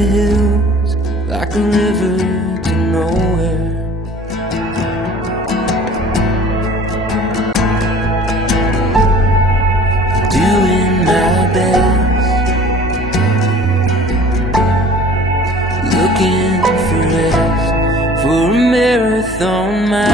the hills like a river to nowhere. Doing my best, looking for rest, for a marathon. My